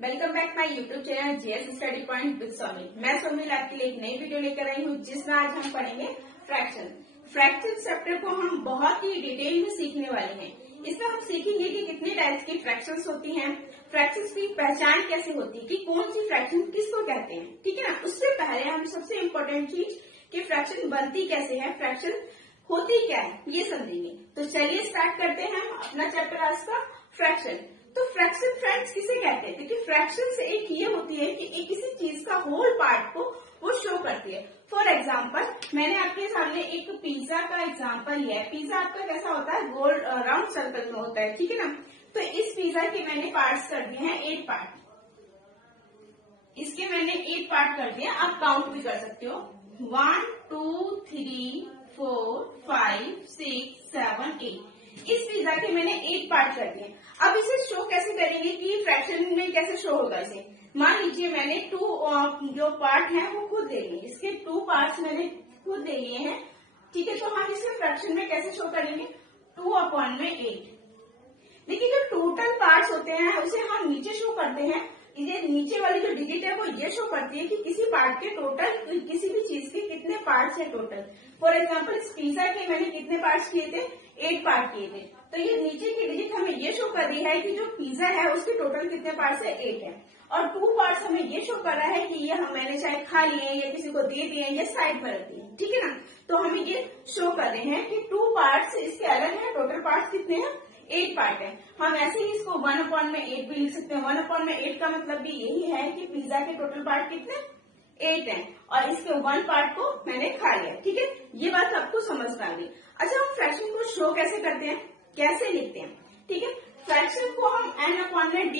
Welcome back my YouTube channel GS study point with Somi. मैं सोमी आपके लिए एक नई वीडियो लेकर आई हूँ जिसमें आज हम पढ़ेंगे फ्रैक्शन। फ्रैक्शन चैप्टर को हम बहुत ही डिटेल में सीखने वाले हैं। इसमें हम सीखेंगे कि कितने टाइप्स की फ्रैक्शंस होती हैं, फ्रैक्शंस की पहचान कैसे होती है, कि कौन सी फ्रैक्शन किसको कहते हैं। ठीक है ना। उससे पहले हम सबसे इम्पोर्टेंट चीज कि फ्रैक्शन बनती कैसे है, फ्रैक्शन होती क्या है, ये समझेंगे। तो चलिए स्टार्ट करते हैं हम अपना चैप्टर आज का फ्रैक्शन। तो फ्रैक्शन फ्रेंड्स किसे कहते हैं? देखिए फ्रैक्शन से एक ये होती है कि एक किसी चीज का होल पार्ट को वो शो करती है। फॉर एग्जाम्पल मैंने आपके सामने एक पिज्जा का एग्जाम्पल लिया है। पिज्जा आपका कैसा होता है? गोल राउंड सर्कल में होता है। ठीक है ना। तो इस पिज्जा के मैंने पार्ट्स कर दिए हैं 8 पार्ट। इसके मैंने 8 पार्ट कर दिए। आप काउंट भी कर सकते हो। 1 2 3 4 5 6 7 8। इस पिज्जा के मैंने 8 पार्ट कर दिए। अब इसे शो कैसे करेंगे कि फ्रैक्शन में कैसे शो होगा इसे? मान लीजिए मैंने 2 जो पार्ट है वो खुद ले लिए। इसके 2 पार्ट्स मैंने खुद ले लिए हैं। ठीक है। तो हम इसे फ्रैक्शन में कैसे शो करेंगे? 2/8। लेकिन जो टोटल पार्ट्स होते हैं उसे हम नीचे शो करते हैं। ये नीचे वाली जो डिजिट है वो ये शो करती है कि किसी पार्ट के टोटल, किसी भी चीज के कितने पार्ट्स है टोटल। फॉर एग्जाम्पल इस पिज्जा के मैंने कितने पार्ट्स किए थे? 8 पार्ट किए थे। तो ये नीचे की डिजिट हमें ये शो कर रही है कि जो पिज्जा है उसके टोटल कितने पार्ट्स है? 8 है। और 2 पार्ट्स हमें ये शो कर रहा है कि ये मैंने चाहे खा लिए या किसी को दे दिए या साइड पर रख दिए। ठीक है ना। तो हमें ये शो कर रहे हैं कि 2 पार्ट्स इसके अलग है, टोटल पार्ट्स कितने हैं? 8 पार्ट है। हम ऐसे ही इसको 1/8 भी लिख सकते हैं। 1/8 का मतलब भी यही है कि पिज्जा के टोटल पार्ट कितने? 8 है। और इसके 1 पार्ट को मैंने खा लिया। ठीक है। ये बात आपको समझ में आ गई। अच्छा, हम फ्रैक्शन को शो कैसे करते हैं, कैसे लिखते हैं? ठीक है। फ्रैक्शन को हम n/d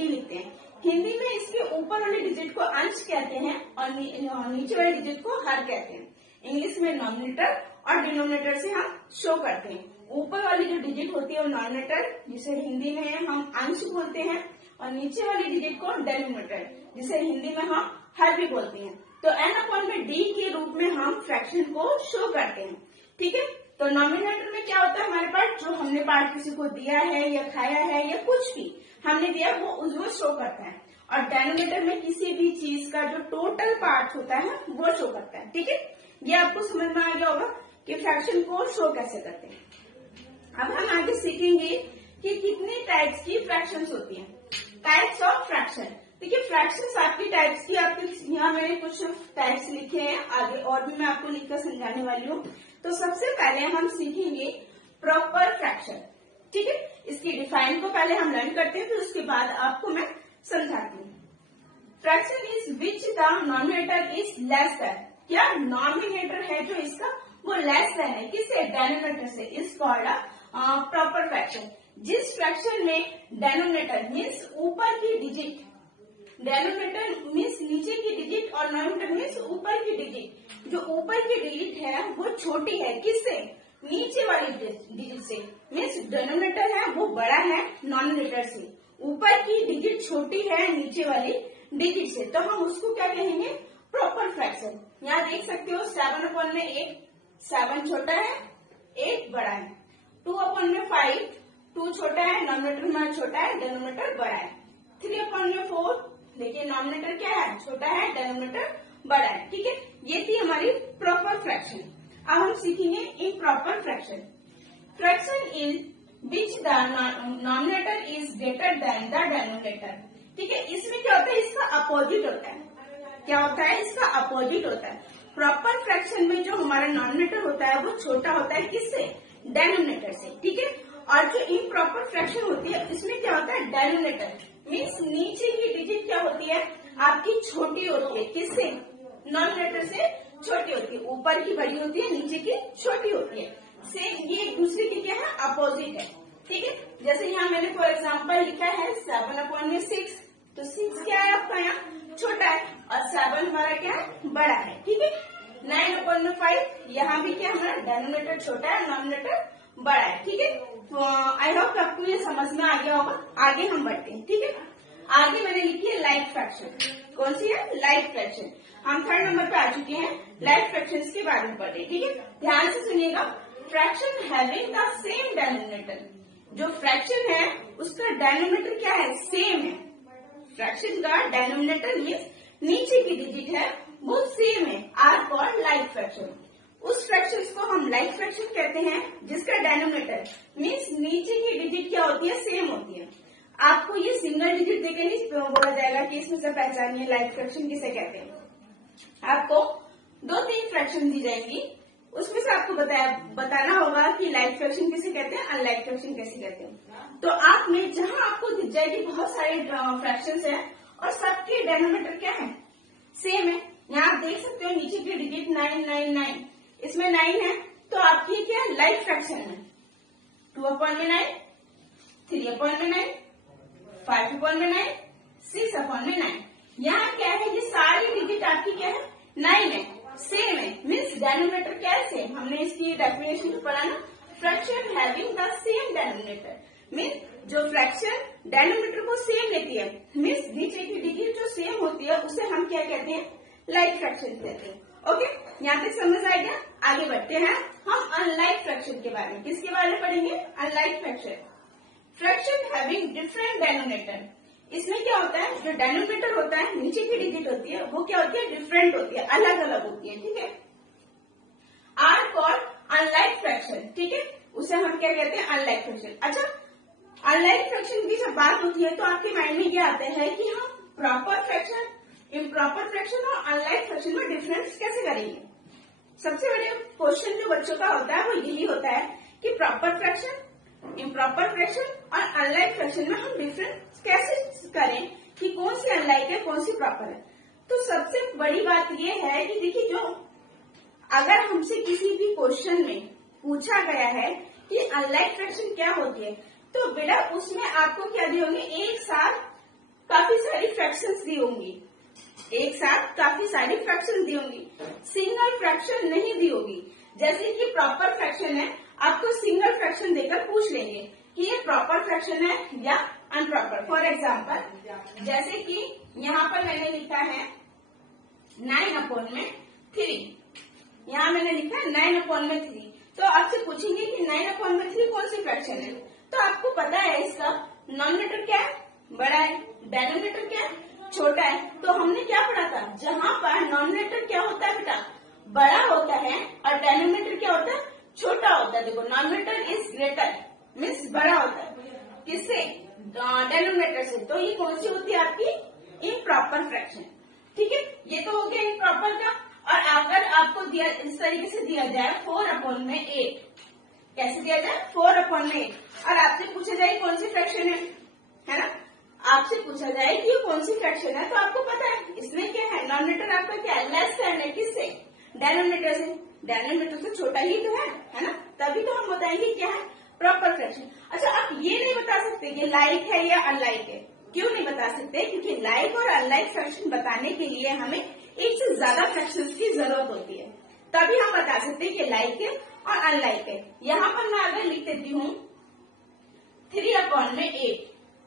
लिखते हैं। हिंदी में इसके ऊपर वाले डिजिट को अंश कहते हैं और नीचे वाले डिजिट को हर कहते हैं। इंग्लिश में नॉमिनेटर और डिनोमिनेटर से हम शो करते हैं। ऊपर वाली जो डिजिट होती है वो नॉमिनेटर, जिसे हिंदी में हम अंश बोलते हैं, और नीचे वाली डिजिट को डेनोमिनेटर, जिसे हिंदी में हम हर भी बोलते हैं। तो n/d के रूप में हम फ्रैक्शन को शो करते हैं। ठीक है। तो नॉमिनेटर में क्या होता है? हमारे पास जो हमने पार्ट किसी को दिया है या खाया है या कुछ भी हमने दिया वो उसको शो करता है। और डेनोमिनेटर में किसी भी चीज का जो टोटल पार्ट होता है वो शो करता है। ठीक है। ये आपको समझ में आ गया होगा कि फ्रैक्शन को शो कैसे करते हैं। अब हम आगे सीखेंगे कि कितने टाइप्स की फ्रैक्शंस होती हैं। Types of fraction. देखिए फ्रैक्शंस आपकी टाइप्स की, आपके यहाँ मैंने कुछ टाइप्स लिखे हैं, आगे और भी मैं आपको लिखकर समझाने वाली हूँ। तो सबसे पहले हम सीखेंगे प्रॉपर फ्रैक्शन। ठीक है। इसकी डिफाइन को पहले हम लर्न करते हैं, फिर उसके बाद आपको मैं समझाती हूँ। Fraction is which the nominator is less than. क्या नॉमिनेटर है जो इसका वो लेस देन है किससे? डेनोमिनेटर से। Is called proper fraction. जिस फ्रैक्शन में डेनोमिनेटर मीन्स ऊपर की डिजिट, डेनोमिनेटर मीन्स नीचे की डिजिट और नॉमिनेटर मीन्स ऊपर की डिजिट, जो ऊपर की डिजिट है वो छोटी है किससे? नीचे वाली डिजिट से। मीन्स डेनोमिनेटर है वो बड़ा है नॉमिनेटर से, ऊपर की डिजिट छोटी है नीचे वाली डिजिट से। तो हम उसको क्या कहेंगे? Proper fraction. यहाँ देख सकते हो 7/8, 7 छोटा है, 8 बड़ा है। 2/5, 2 छोटा है, नॉमिनेटर हमारा छोटा है, डेनोमिनेटर बड़ा है। 3/4, देखिए नॉमिनेटर क्या है? छोटा है, डेनोमिनेटर बड़ा है। ठीक है। ये थी हमारी प्रॉपर फ्रैक्शन। अब हम सीखेंगे improper fraction. Fraction in which the nominator is greater than the denominator. ठीक है। इसमें क्या होता है? इसका अपोजिट होता है। क्या होता है? इसका अपोजिट होता है। प्रॉपर फ्रैक्शन में जो हमारा नॉमिनेटर होता है वो छोटा होता है किससे? डेनोमिनेटर से। ठीक है। और जो इम्प्रॉपर फ्रैक्शन होती है इसमें क्या होता है? डेनोमिनेटर मीन्स नीचे की डिजिट क्या होती है? आपकी छोटी होती है किससे? नॉमिनेटर से छोटी होती है। ऊपर की बड़ी होती है, नीचे की छोटी होती है। सेम ये एक दूसरे की क्या है? अपोजिट है। ठीक है। जैसे यहाँ मैंने फॉर एग्जाम्पल लिखा है 7/6। तो 6 क्या है आपका? यहाँ छोटा है और 7 हमारा क्या है? बड़ा है। ठीक है। 9/5, यहाँ भी क्या हमारा? डेनोमिनेटर छोटा है, नॉमिनेटर बड़ा है। ठीक है। आई होप आपको ये समझ में आ गया होगा। आगे हम बढ़ते हैं। ठीक है। आगे मैंने लिखी है लाइक फ्रैक्शन। कौन सी है? Like fraction. हम 3rd नंबर पे आ चुके हैं। लाइक फ्रैक्शंस के बारे में पढ़ रहे हैं। ठीक है। ध्यान से सुनिएगा। Fraction having the same denominator, जो फ्रैक्शन है उसका डेनोमिनेटर क्या है, सेम है। फ्रैक्शन का डेनोमिनेटर मीन्स नीचे की डिजिट है वो सेम है, आर कॉल्ड लाइक फ्रैक्शन। उस फ्रैक्शन को हम लाइक फ्रैक्शन कहते हैं जिसका डेनोमिनेटर मीन्स नीचे की डिजिट क्या होती है, सेम होती है। आपको ये सिंगल डिजिट देके नहीं बोला जाएगा कि इसमें से पहचानिए लाइक फ्रैक्शन किसे कहते हैं। आपको 2-3 फ्रैक्शन दी जाएंगी, उसमें से आपको बताना होगा कि लाइक फ्रैक्शन किसे कहते हैं, अनलाइक फ्रैक्शन कैसे कहते हैं। तो आप में जहां आपको दिख जाएगी बहुत सारे फ्रैक्शंस हैं और सबके डेनोमिनेटर क्या है, सेम है। यहाँ आप देख सकते हो नीचे की डिजिट 999, इसमें 9 है तो आपकी क्या लाइक फ्रैक्शन है। 2/9, 3/9, 5/9, 6/9। यहाँ क्या है, ये सारी डिजिट आपकी क्या है, 9 है, सेम है, मीन्स डेनोमिनेटर क्या है, सेम। हमने इसकी डेफिनेशन पढ़ा ना, fraction having the same denominator, means जो फ्रैक्शन डेनोमिनेटर को सेम लेती है, मीन्स नीचे की डिजिट जो सेम होती है उसे हम क्या कहते हैं, लाइक फ्रैक्शन कहते हैं। ओके, यहाँ तक समझ आ गया। आगे बढ़ते हैं हम अनलाइक फ्रैक्शन के बारे में। किसके बारे में पढ़ेंगे, unlike fraction. Fraction having different denominator, इसमें क्या होता है, जो डेनोमिनेटर होता है नीचे की डिजिट होती है वो क्या होती है, डिफरेंट होती है, अलग अलग होती है, ठीक है। आर कॉल्ड अनलाइक फ्रैक्शन, ठीक है, उसे हम क्या कहते हैं, अनलाइक फ्रैक्शन। अच्छा, अनलाइक फ्रैक्शन की जब बात होती है तो आपके माइंड में क्या आता है कि हम प्रॉपर फ्रैक्शन, इम्प्रॉपर फ्रैक्शन और अनलाइक फ्रैक्शन में डिफरेंस कैसे करेंगे। सबसे बड़े क्वेश्चन जो बच्चों का होता है वो यही होता है कि प्रॉपर फ्रैक्शन, इम्प्रॉपर फ्रैक्शन और अनलाइक फ्रैक्शन में हम डिफरेंस कैसे करें कि कौन सी अनलाइक है कौन सी प्रॉपर है। तो सबसे बड़ी बात ये है कि देखिए, जो अगर हमसे किसी भी क्वेश्चन में पूछा गया है कि अनलाइक फ्रैक्शन क्या होती है, तो बेटा उसमें आपको क्या दी होंगी, एक साथ काफी सारी फ्रैक्शंस दी होंगी, एक साथ काफी सारी फ्रैक्शन दी होंगी, सिंगल फ्रैक्शन नहीं दी होगी। जैसे कि प्रॉपर फ्रैक्शन है, आपको सिंगल फ्रैक्शन देकर पूछ लेंगे कि ये प्रॉपर फ्रैक्शन है या अनप्रॉपर। फॉर एग्जाम्पल, जैसे कि यहाँ पर मैंने लिखा है 9/3, यहाँ मैंने लिखा है 9/3, तो आपसे पूछेंगे कि 9/3 कौन सी फ्रैक्शन है, तो आपको पता है इसका नॉमिनेटर क्या है, बड़ा है, डेनोमिनेटर क्या है, छोटा है। तो हमने क्या पढ़ा था, जहां पर नॉमिनेटर क्या होता है बेटा, बड़ा होता है और डेनोमिनेटर क्या होता है, छोटा होता है। देखो, नॉमिनेटर इज ग्रेटर मीन्स बड़ा होता है, किससे, डेनोमिनेटर से। तो ये कौन सी होती है आपकी, इम्प्रॉपर फ्रैक्शन, ठीक है। ये तो हो गया इम्प्रॉपर का। और अगर आपको दिया इस तरीके से दिया जाए 4/8, कैसे दिया जाए, 4/8, और आपसे पूछा जाए कौन सी फ्रैक्शन है ना, आपसे पूछा जाए कि ये कौन सी फ्रैक्शन है, तो आपको पता है इसमें क्या है, नॉमिनेटर आपका क्या है, लेस देन है, किससे, डेनोमिनेटर से। डेनोमिनेटर से छोटा ही तो है ना, तभी तो हम बताएंगे क्या है, प्रॉपर फ्रैक्शन। अच्छा, आप ये नहीं बता सकते कि लाइक है या अनलाइक है। क्यों नहीं बता सकते, क्योंकि लाइक और अनलाइक फ्रैक्शन बताने के लिए हमें एक से ज्यादा फ्रैक्शन की जरूरत होती है, तभी हम बता सकते हैं कि लाइक है और अनलाइक है। यहाँ पर मैं अगर लिख देती हूँ 3/8,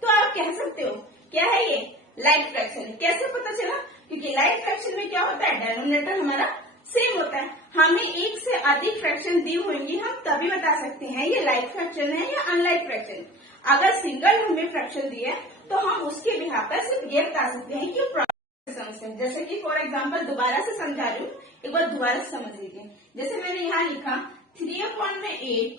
तो आप कह सकते हो क्या है ये, लाइक फ्रैक्शन है। कैसे पता चला, क्योंकि लाइक फ्रैक्शन में क्या होता है, डेनोमिनेटर हमारा सेम होता है, हमें एक से अधिक फ्रैक्शन दी होंगी, हम तभी बता सकते हैं ये लाइक फ्रैक्शन है या अनलाइक फ्रैक्शन। अगर सिंगल हमें फ्रैक्शन दी है तो हम उसके बिहाफ पर सिर्फ ये बता सकते हैं कि प्रॉपर। जैसे कि फॉर एग्जाम्पल दोबारा से समझा रही हूँ, एक बार दोबारा से समझ लीजिए। जैसे मैंने यहाँ लिखा 3/8,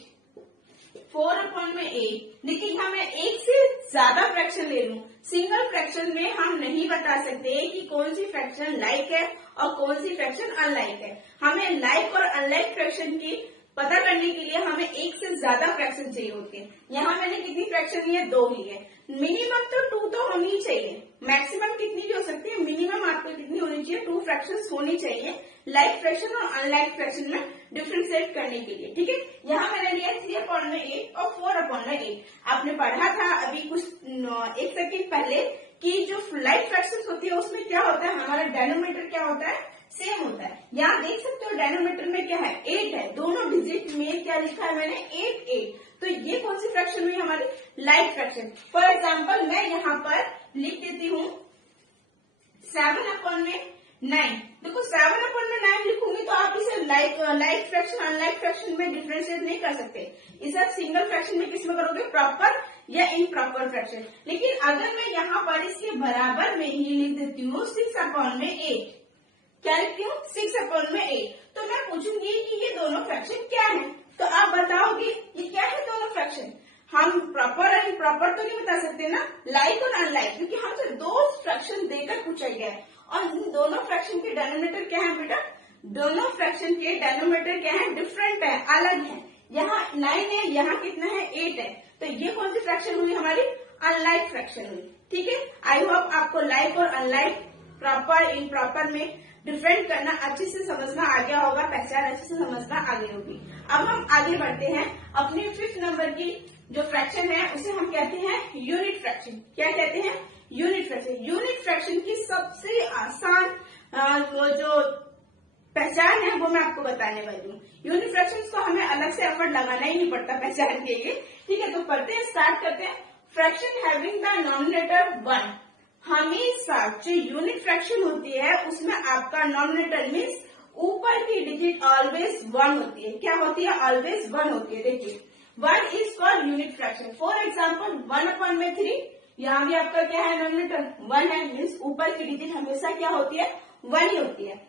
4/8, लेकिन यहाँ मैं एक से ज्यादा फ्रैक्शन ले लूं, सिंगल फ्रैक्शन में हम नहीं बता सकते कि कौन सी फ्रैक्शन लाइक है और कौन सी फ्रैक्शन अनलाइक है। हमें लाइक और अनलाइक फ्रैक्शन की पता करने के लिए हमें एक से ज्यादा फ्रैक्शन चाहिए होती है। यहाँ मैंने कितनी फ्रैक्शन ली है, 2 ली है। मिनिमम तो 2 तो होनी ही चाहिए, मैक्सिमम कितनी भी हो सकती है, मिनिमम आपको कितनी होनी चाहिए, 2 फ्रैक्शंस होनी चाहिए लाइक फ्रैक्शन और अनलाइक फ्रैक्शन में डिफ्रेंशिएट करने के लिए, ठीक है। यहाँ मैंने लिया 3/8 और 4/8। आपने पढ़ा था अभी कुछ 1 सेकेंड पहले कि जो लाइक फ्रैक्शंस होती है उसमें क्या होता है, हमारा डेनोमिनेटर क्या होता है, सेम होता है। यहाँ देख सकते हो डेनोमिनेटर में क्या है, 8 है, दोनों डिजिट में क्या लिखा है मैंने, 8। तो ये कौन सी फ्रैक्शन हुई हमारी, लाइक फ्रैक्शन। फॉर एग्जाम्पल मैं यहाँ पर लिख देती हूँ 7/9। देखो 7/9 लिखूंगी तो आप इसे लाइक फ्रैक्शन अनलाइक फ्रैक्शन में डिफ्रेंशिएट नहीं कर सकते। इसे आप सिंगल फ्रैक्शन में किस में करोगे, प्रॉपर या इम्प्रॉपर फ्रैक्शन। लेकिन अगर मैं यहाँ पर इसके बराबर में ही लिख देती हूँ 6/8, क्या लिखती हूँ 6/8, तो मैं पूछूंगी कि ये दोनों फ्रैक्शन क्या है। तो आप बताओगे ये क्या है दोनों फ्रैक्शन। हम प्रॉपर और इम्प्रॉपर तो नहीं बता सकते ना, लाइक और अनलाइक, क्योंकि हमसे दो फ्रैक्शन देकर पूछा गया है। और इन दोनों फ्रैक्शन के डिनोमिनेटर क्या है बेटा, दोनों फ्रैक्शन के डिनोमिनेटर क्या है, डिफरेंट है, अलग है। यहाँ 9 है, यहाँ कितना है 8 है, तो ये कौन सी फ्रैक्शन हुई हमारी, अनलाइक फ्रैक्शन हुई। ठीक है, आई होप आपको लाइक और अनलाइक, प्रॉपर इम्प्रॉपर में डिफरेंट करना अच्छे से समझना आ गया होगा, पहचान अच्छे से समझना आ गई होगी। अब हम आगे बढ़ते हैं, अपने 5th नंबर की जो फ्रैक्शन है उसे हम कहते हैं यूनिट फ्रैक्शन। क्या कहते हैं, यूनिट फ्रैक्शन। यूनिट फ्रैक्शन की सबसे आसान वो जो पहचान है वो मैं आपको बताने वाली हूँ। यूनिट फ्रैक्शन को हमें अलग से एफर्ट लगाना ही नहीं पड़ता पहचान के लिए। ठीक है, तो पढ़ते हैं, स्टार्ट करते हैं। Fraction having the denominator 1। हमेशा जो यूनिट फ्रैक्शन होती है उसमें आपका डिनोमिनेटर मीन्स ऊपर की डिजिट ऑलवेज 1 होती है। क्या होती है, ऑलवेज 1 होती है। देखिए 1 is called unit fraction. For example 1/3, यहाँ भी आपका क्या है, डिनोमिनेटर 1 है, मीन्स ऊपर की डिजिट हमेशा क्या होती है, 1 ही होती है।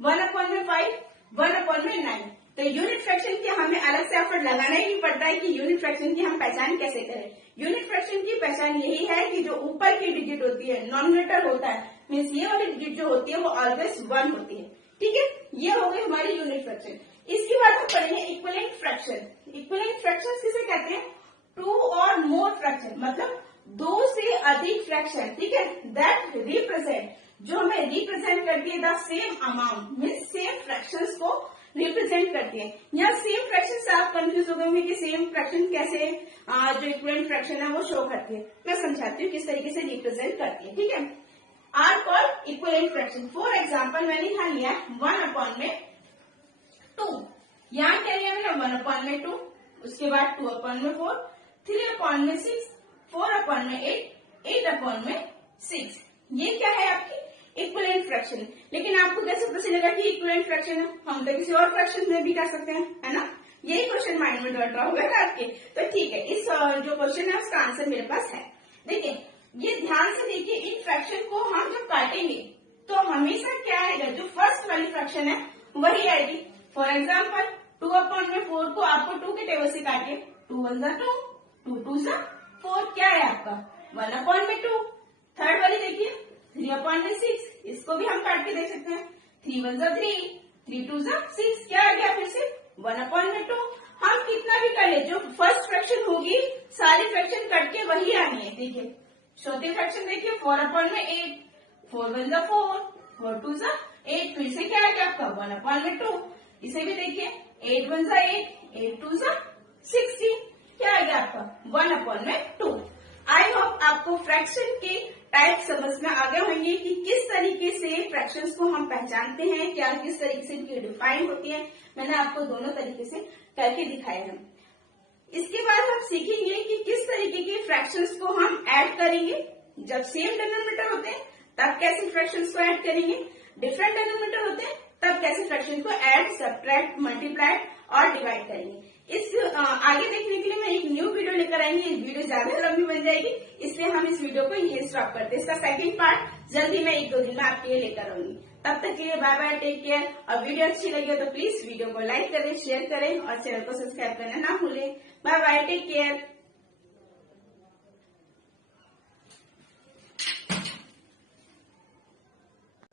1/5, 1/9। तो यूनिट फ्रैक्शन की हमें अलग से एफर्ट लगाना ही नहीं पड़ता है कि यूनिट फ्रैक्शन की हम पहचान कैसे करें। यूनिट फ्रैक्शन की पहचान यही है कि जो ऊपर की डिजिट होती है, डिनोमिनेटर होता है, मीन्स ये वाली डिजिट जो होती है वो ऑलवेज 1 होती है। ठीक है, ये हो गई हमारी यूनिट फ्रैक्शन। इसके बाद हम पढ़ेंगे इक्विवेलेंट फ्रैक्शन। इक्विवेलेंट फ्रैक्शन किसे कहते हैं, 2 और मोर फ्रैक्शन, मतलब 2 से अधिक फ्रैक्शन। ठीक है, दैट रिप्रेजेंट, जो हमें रिप्रेजेंट करती है the same amount, means same fractions को रिप्रेजेंट करती है। यहाँ सेम फ्रैक्शन से आप कंफ्यूज हो गए होंगे कि सेम फ्रैक्शन कैसे जो इक्विवेलेंट फ्रैक्शन है वो शो करती है। मैं समझाती हूँ किस तरीके से रिप्रेजेंट करती है। ठीक है, are called equivalent fraction. For example मैंने यहाँ लिया 1/2, यहाँ क्या लिया मैंने 1/2, उसके बाद 2/4, 3/6, 4/8, 8/6। ये क्या है आपकी इक्विवेलेंट फ्रैक्शन। लेकिन आपको कैसे पता चलेगा कि इक्विवेलेंट फ्रैक्शन है, हम तो किसी और फ्रैक्शन में भी कर सकते हैं, है ना। यही क्वेश्चन माइंड में डर रहा होगा ना आपके। तो ठीक है, इस जो क्वेश्चन है उसका आंसर मेरे पास है। देखिए ये ध्यान से देखिए, इन फ्रैक्शन को हम जब काटेंगे तो हमेशा क्या आएगा, जो फर्स्ट वाली फ्रैक्शन है वही आएगी। फॉर एग्जाम्पल 2/4 को आपको 2 के टेबल से काटिए, 2 1 जा 2, 2 2 जा 4, क्या है आपका 1/2। थर्ड वाली देखिए 3/6, इसको भी हम काट के देख सकते हैं, 3 1 जा 3, 3 2 जा 6, क्या आ गया फिर से 1/2। हम कितना भी कर ले, जो फर्स्ट फ्रैक्शन होगी सारी फ्रैक्शन कट के वही आनी है। देखिए चौथी फ्रैक्शन देखिए 4/8, 4 1 जा 4, 4 2 जा 8, फिर से क्या आ गया आपका 1/2। इसे भी देखिए 8 1 जा 8, 8 2 जा 16, क्या आ गया आपका 1/2। आई होप आपको फ्रैक्शन के टाइप समझ में आ गए होंगे कि किस तरीके से फ्रैक्शंस को हम पहचानते हैं, क्या किस तरीके से इनकी डिफाइन होती है। मैंने आपको दोनों तरीके से करके दिखाया है। इसके बाद हम सीखेंगे कि किस तरीके के फ्रैक्शंस को हम ऐड करेंगे। जब सेम डिनोमिनेटर होते हैं तब कैसे फ्रैक्शंस को ऐड करेंगे, डिफरेंट डिनोमिनेटर होते हैं तब कैसे फ्रैक्शन को ऐड, सब्ट्रैक्ट, मल्टीप्लाई और डिवाइड करेंगे। इस आगे देखने के लिए मैं एक न्यू वीडियो लेकर आएंगे। ये वीडियो ज्यादा लंबी बन जाएगी, इसलिए हम इस वीडियो को यही स्टॉप करते हैं। इसका सेकंड पार्ट जल्दी मैं 1-2 दिन में आपके लिए लेकर आऊंगी। तब तक के लिए बाय बाय, टेक केयर। और वीडियो अच्छी लगी हो तो प्लीज वीडियो को लाइक करें, शेयर करें और चैनल को सब्सक्राइब करना ना भूलें। Bye bye, take care.